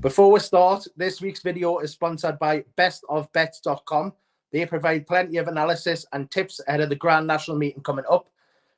Before we start, this week's video is sponsored by bestofbets.com. They provide plenty of analysis and tips ahead of the Grand National meeting coming up.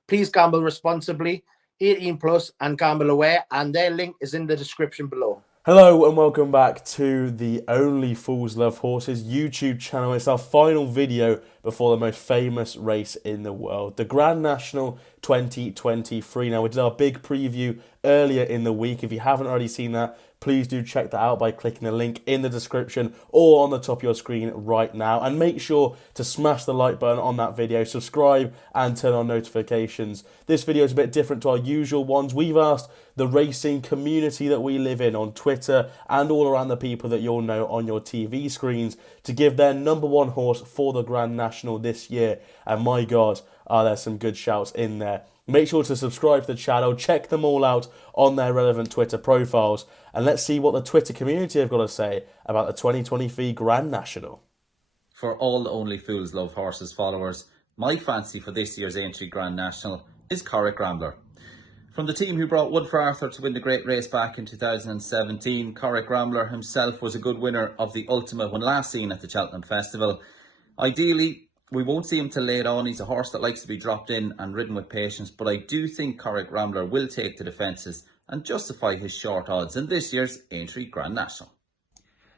Please gamble responsibly, 18 plus and gamble aware, and their link is in the description below. Hello and welcome back to the Only Fools Love Horses YouTube channel. It's our final video before the most famous race in the world, the Grand National 2023. Now, we did our big preview earlier in the week. If you haven't already seen that, please do check that out by clicking the link in the description or on the top of your screen right now. And make sure to smash the like button on that video, subscribe and turn on notifications. This video is a bit different to our usual ones. We've asked the racing community that we live in on Twitter and all around the people that you'll know on your TV screens to give their number one horse for the Grand National this year. And my God, are there some good shouts in there. Make sure to subscribe to the channel, check them all out on their relevant Twitter profiles, and let's see what the Twitter community have got to say about the 2023 Grand National. For all the Only Fools Love Horses followers, my fancy for this year's Aintree Grand National is Corrick Rambler. From the team who brought Wood for Arthur to win the great race back in 2017, Corrick Rambler himself was a good winner of the Ultima when last seen at the Cheltenham Festival. Ideally, we won't see him till late on. He's a horse that likes to be dropped in and ridden with patience, but I do think Corrick Rambler will take to the fences and justify his short odds in this year's Aintree Grand National.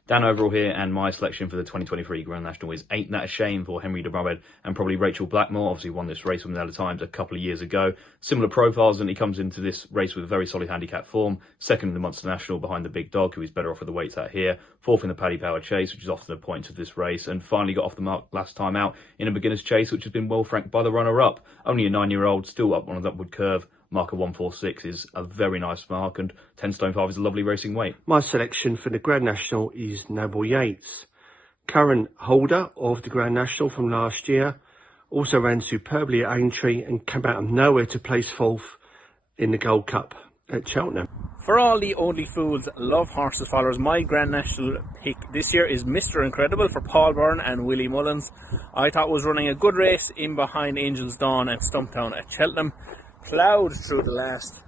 Dan Overall here, and my selection for the 2023 Grand National is Ain't That a Shame for Henry de Brabant and probably Rachel Blackmore. Obviously won this race from the other times a couple of years ago. Similar profiles, and he comes into this race with a very solid handicap form. Second in the Munster National behind the Big Dog, who is better off with the weights out here. Fourth in the Paddy Power Chase, which is often the point of this race. And finally got off the mark last time out in a beginner's chase, which has been well franked by the runner-up. Only a 9-year-old, still up on the upward curve. Marker 146 is a very nice mark, and 10 stone 5 is a lovely racing weight. My selection for the Grand National is Noble Yates, current holder of the Grand National from last year. Also ran superbly at Aintree and came out of nowhere to place fourth in the Gold Cup at Cheltenham. For all the Only Fools Love Horses followers, my Grand National pick this year is Mr. Incredible for Paul Byrne and Willie Mullins. I thought was running a good race in behind Angels Dawn and Stumptown at Cheltenham. Ploughed through the last.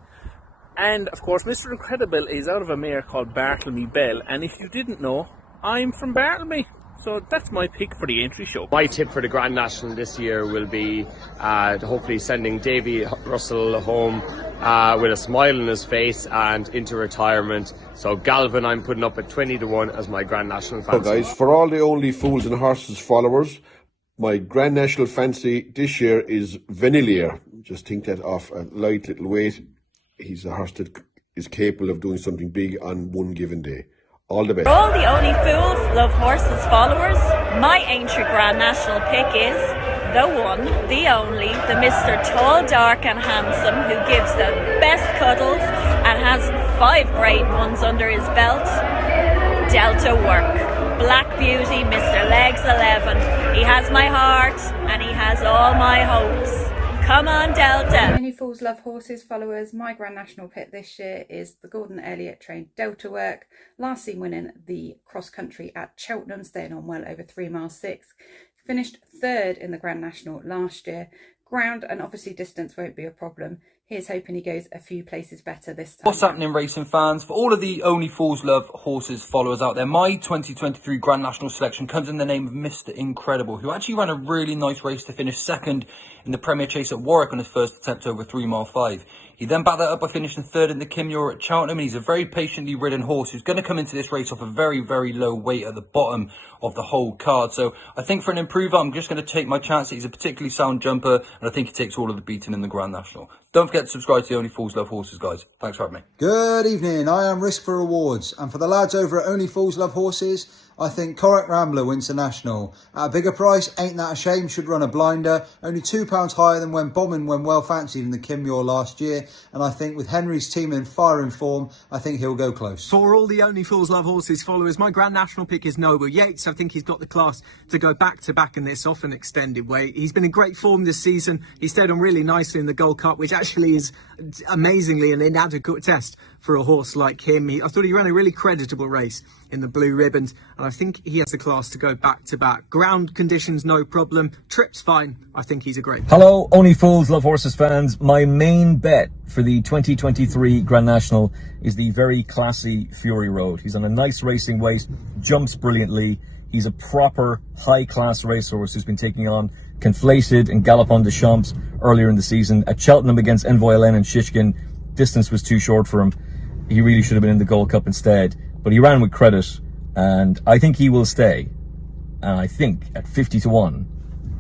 And of course, Mr. Incredible is out of a mare called Bartlemy Bell, and if you didn't know, I'm from Bartlemy. So that's my pick for the Aintree show. My tip for the Grand National this year will be hopefully sending Davy Russell home with a smile on his face and into retirement. So Galvin, I'm putting up at 20 to 1 as my Grand National fancy. So guys, for all the Only Fools and Horses followers, my Grand National fancy this year is Vanillier. Just think that off a light little weight. He's a horse that is capable of doing something big on one given day. All the best. For all the Only Fools Love Horses followers, my Aintree Grand National pick is the one, the only, the Mr. Tall, Dark and Handsome, who gives the best cuddles and has 5 great ones under his belt. Delta Work. Black Beauty, Mr. Legs 11. He has my heart and he has all my hopes. Come on, Delta. Only Fools Love Horses followers, my Grand National pick this year is the Gordon Elliott trained Delta Work. Last seen winning the cross country at Cheltenham, staying on well over 3 miles 6. Finished 3rd in the Grand National last year. Ground and obviously distance won't be a problem. Here's hoping he goes a few places better this time. What's happening, racing fans? For all of the Only Fools Love Horses followers out there, my 2023 Grand National selection comes in the name of Mr. Incredible, who actually ran a really nice race to finish 2nd in the Premier Chase at Warwick on his first attempt over 3 mile 5. He then backed that up by finishing 3rd in the Kim Muir at Cheltenham, and he's a very patiently ridden horse who's going to come into this race off a very, very low weight at the bottom of the whole card. So I think for an improver, I'm just going to take my chance. He's a particularly sound jumper, and I think he takes all of the beating in the Grand National. Don't forget to subscribe to the Only Fools Love Horses, guys. Thanks for having me. Good evening. I am Risk for Rewards, and for the lads over at Only Fools Love Horses, I think Corrick Rambler wins the National. At a bigger price, Ain't That a Shame should run a blinder. Only £2 higher than when Bombing when well fancied in the Kim Muir last year. And I think with Henry's team in firing form, I think he'll go close. For all the Only Fools Love Horses followers, my Grand National pick is Noble Yates. I think he's got the class to go back-to-back in this off an extended way. He's been in great form this season. He stayed on really nicely in the Gold Cup, which actually is amazingly an inadequate test for a horse like him. I thought he ran a really creditable race in the Blue Ribbons, and I think he has the class to go back to back. Ground conditions, no problem. Trip's fine. I think he's a great. Hello, Only Fools Love Horses fans. My main bet for the 2023 Grand National is the very classy Fury Road. He's on a nice racing weight, jumps brilliantly. He's a proper high-class racehorse who's been taking on Conflated and Galopin des Champs earlier in the season. At Cheltenham against Envoy Allen and Shishkin, distance was too short for him. He really should have been in the Gold Cup instead, but he ran with credit, and I think he will stay. And I think at 50-1,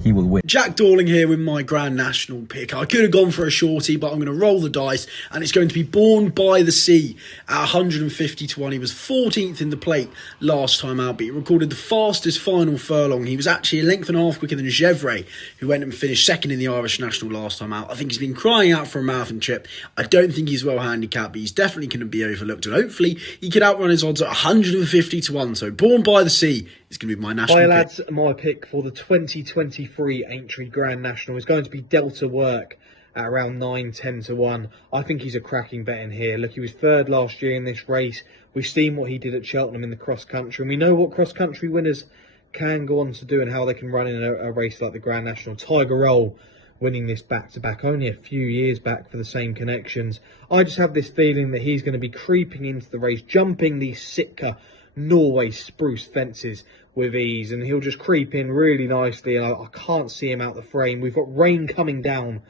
he will win. Jack Dorling here with my Grand National pick. I could have gone for a shorty, but I'm going to roll the dice, and it's going to be Born by the Sea at 150-1. He was 14th in the plate last time out, but he recorded the fastest final furlong. He was actually a length and a half quicker than Gevray, who went and finished second in the Irish National last time out. I think he's been crying out for a marathon trip. I don't think he's well handicapped, but he's definitely going to be overlooked, and hopefully he could outrun his odds at 150-1. So Born by the Sea is going to be my national Hi pick. lads, my pick for the 2023 Aintree Grand National is going to be Delta Work at around 9-10-1. I think he's a cracking bet in here. Look, he was third last year in this race. We've seen what he did at Cheltenham in the cross country, and we know what cross country winners can go on to do and how they can run in a race like the Grand National. Tiger Roll winning this back-to-back only a few years back for the same connections. I just have this feeling that he's going to be creeping into the race, jumping these Sitka Norway spruce fences with ease, and he'll just creep in really nicely, and I can't see him out the frame. We've got rain coming down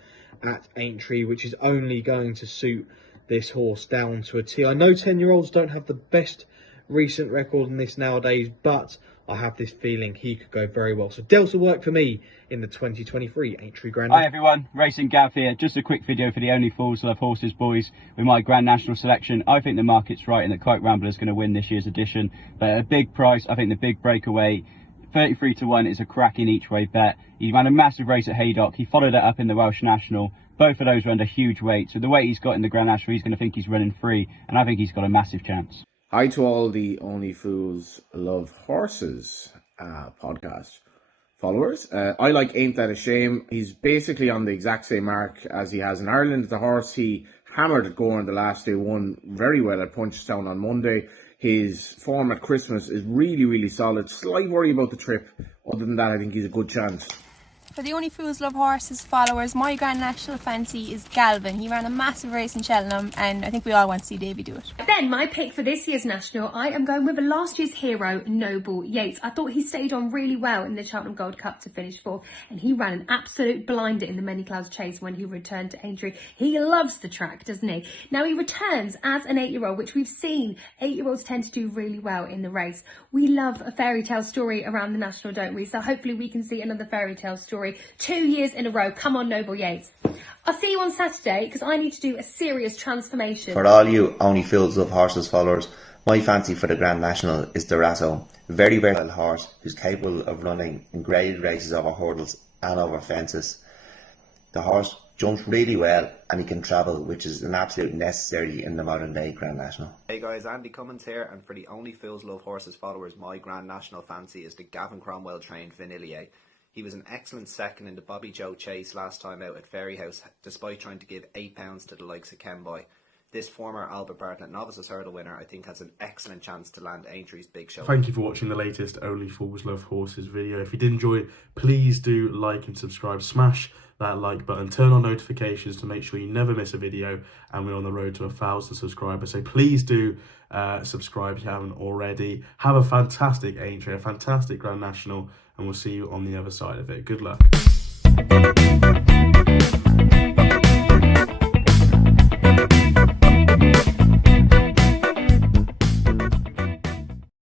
at Aintree, which is only going to suit this horse down to a T. I know 10-year-olds don't have the best recent record in this nowadays, but I have this feeling he could go very well. So Delta Work for me in the 2023 Aintree Grand National. Hi everyone, Racing Gav here. Just a quick video for the Only Fools Love Horses boys with my Grand National selection. I think the market's right and that Coke Rambler is going to win this year's edition. But at a big price, I think the big breakaway, 33-1, is a cracking each way bet. He ran a massive race at Haydock. He followed that up in the Welsh National. Both of those were under huge weight. So the weight he's got in the Grand National, he's going to think he's running free. And I think he's got a massive chance. Hi to all the Only Fools Love Horses podcast followers. I like Ain't That a Shame. He's basically on the exact same mark as he has in Ireland. The horse he hammered at Gore on the last day, won very well at Punchestown on Monday. His form at Christmas is really, really solid. Slight worry about the trip. Other than that, I think he's a good chance. For the Only Fools Love Horses followers, my Grand National fancy is Galvin. He ran a massive race in Cheltenham, and I think we all want to see Davy do it. Then my pick for this year's National, I am going with last year's hero, Noble Yates. I thought he stayed on really well in the Cheltenham Gold Cup to finish fourth, and he ran an absolute blinder in the Many Clouds Chase when he returned to Aintree. He loves the track, doesn't he? Now he returns as an 8-year-old, which we've seen 8-year-olds tend to do really well in the race. We love a fairy tale story around the National, don't we? So hopefully we can see another fairy tale story 2 years in a row. Come on, Noble Yates. I'll see you on Saturday because I need to do a serious transformation. For all you Only Fools Love Horses followers, my fancy for the Grand National is Dorato. Very versatile horse who's capable of running in graded races over hurdles and over fences. The horse jumps really well and he can travel, which is an absolute necessary in the modern day Grand National. Hey guys, Andy Cummins here, and for the Only Fools Love Horses followers, my Grand National fancy is the Gavin Cromwell trained Vanillier. He was an excellent second in the Bobby Joe Chase last time out at Fairyhouse, despite trying to give £8 to the likes of Kenboy. This former Albert Bartlett Novices Hurdle winner, I think, has an excellent chance to land Aintree's big show. Thank you for watching the latest Only Fools Love Horses video. If you did enjoy it, please do like and subscribe. Smash that like button, turn on notifications to make sure you never miss a video, and we're on the road to 1,000 subscribers. So please do subscribe if you haven't already. Have a fantastic Aintree, a fantastic Grand National, and we'll see you on the other side of it. Good luck.